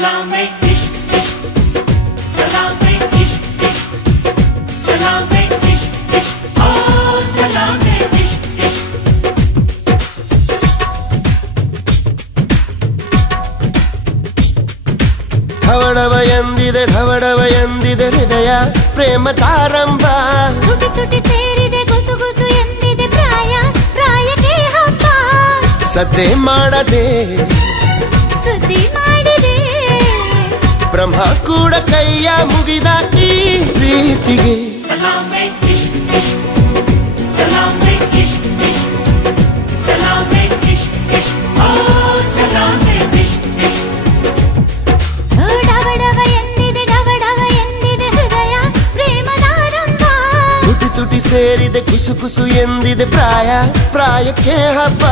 Salame, ish, ish. Salame, ish, ish. Salame, ish, ish. Oh, salame, ish, ish. ಢವಢವ ಎಂದಿದೆ ಹೃದಯ ಪ್ರೇಮ ತಾರಂಭ. ತುಟಿ ತುಟಿ ಸೇರಿದೆ ಗುಸು ಗುಸು ಎಂದಿದೆ ಪ್ರಾಯ ಪ್ರಾಯಕ್ಕೆ ಹಬ್ಬ. ಸದ್ದೆ ಮಾಡದೆ ಸುದ್ದಿ ಮಾಡಿದೆ ಬ್ರಹ್ಮ ಕೂಡ ಕೈಯ ಮುಗಿದ ಈ ಪ್ರೀತಿಗೆ. Salame, ish, ish. Salame, ish, ish. Salame, ish, ish. Oh, salame, ish, ish. ಡವಡವ ಎಂದಿದೆ ಹೃದಯ ಪ್ರೇಮದಾರಂಭ. ತುಟಿ ತುಟಿ ಸೇರಿದೆ ಕುಸು ಕುಸು ಎಂದಿದೆ ಪ್ರಾಯ ಪ್ರಾಯಕ್ಕೆ ಹಬ್ಬ.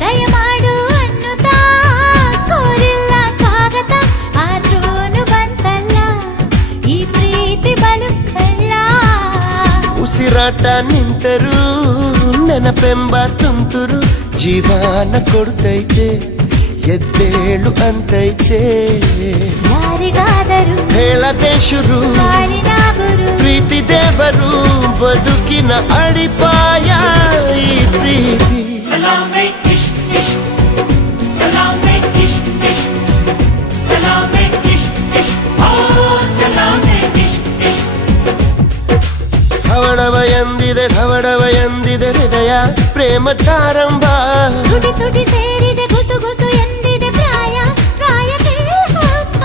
ದಯಮಾಡು ಅನ್ನುತ್ತಾ ಕೋರಿಲ್ಲ ಸ್ವಾಗತ. ಆದ್ರೂನು ಬಂತಲ್ಲ ಈ ಪ್ರೀತಿ ಬಲು ಕಳ್ಳ. ಉಸಿರಾಟ ನಿಂತರೂ ನೆನಪೆಂಬ ತುಂತುರು ಜೀವನ ಕೊಡ್ತೈತೆ ಎದ್ದೇಳು ಅಂತೈತೆ. ಯಾರಿಗಾದರೂ ಹೇಳದೆ ಶುರು ಬಾಳಿನ ಗುರು. ಪ್ರೀತಿ ದೇವರು ಬದುಕಿನ ಅಡಿಪಾಯ ಈ ಪ್ರೀತಿ. Salame, ish, ish. Salame, ish, ish. Salame, ish, ish. Oh, salame, ish, ish. ಢವಢವ ಎಂದಿದೆ ಹೃದಯ ಪ್ರೇಮ ತಾರಂಭ. ತುಟಿ ತುಟಿ ಸೇರಿದೆ ಗುಸು ಗುಸು ಎಂದಿದೆ ಪ್ರಾಯ ಪ್ರಾಯಕ್ಕೆ ಹಬ್ಬ.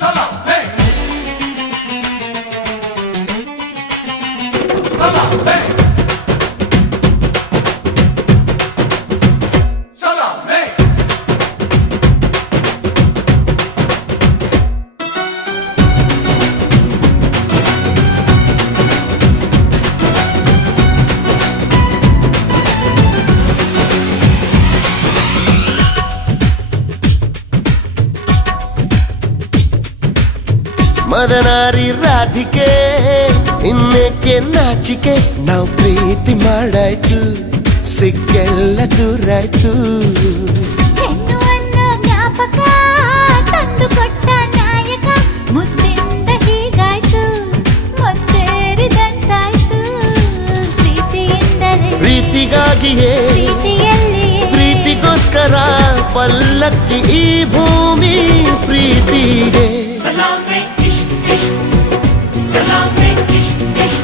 Salame. Salame. Salame. ಮದನಾರಿ ರಾಧಿಕೆ ಇನ್ನೇಕೆ ನಾಚಿಕೆ ನಾವು ಪ್ರೀತಿ ಮಾಡಾಯ್ತು ಸಿಕ್ಕೆಲ್ಲ ದೂರಾಯ್ತು. ಹೆಣ್ಣು ಅನ್ನೋ ಜ್ಞಾಪಕ ತಂದು ಕೊಟ್ಟ ನಾಯಕ ಮುದ್ದಿಂದ ಹೀಗಾಯ್ತು ಮೊತ್ತೇರಿದಂತಾಯ್ತು. ಪ್ರೀತಿಯಿಂದಲೇ ಪ್ರೀತಿಗಾಗಿಯೇ ಪ್ರೀತಿಯಲ್ಲಿ ಪ್ರೀತಿಗೋಸ್ಕರ ಪಲ್ಲಕ್ಕಿ ಈ ಭೂಮಿ ಪ್ರೀತಿಗೆ. Salame, ish, ish. Salame, ish, ish.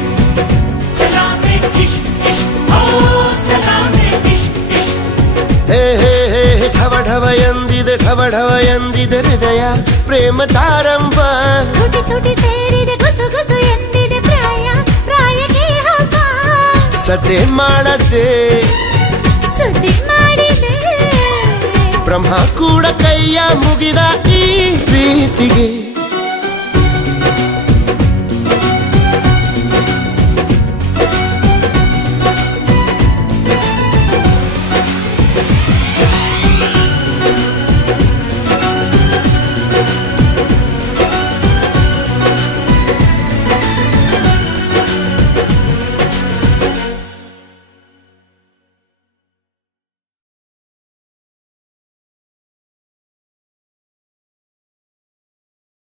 Salame, ish, ish. Oh, salame, ish, ish. ಹೇ ಹೇ ಹೇ ಢವಢವ ಎಂದಿದೆ ಹೃದಯ ಪ್ರೇಮ ತಾರಂಭ. ತುಟಿ ತುಟಿ ಸೇರಿದೆ ಗುಸು ಗುಸು ಎಂದಿದೆ ಪ್ರಾಯ ಪ್ರಾಯಕ್ಕೆ ಹಬ್ಬ. ಸದ್ದೆ ಮಾಡದೆ ಸುದ್ದಿ ಮಾಡಿದೆ ಬ್ರಹ್ಮ ಕೂಡ ಕೈಯ ಮುಗಿದ ಈ ಪ್ರೀತಿಗೆ.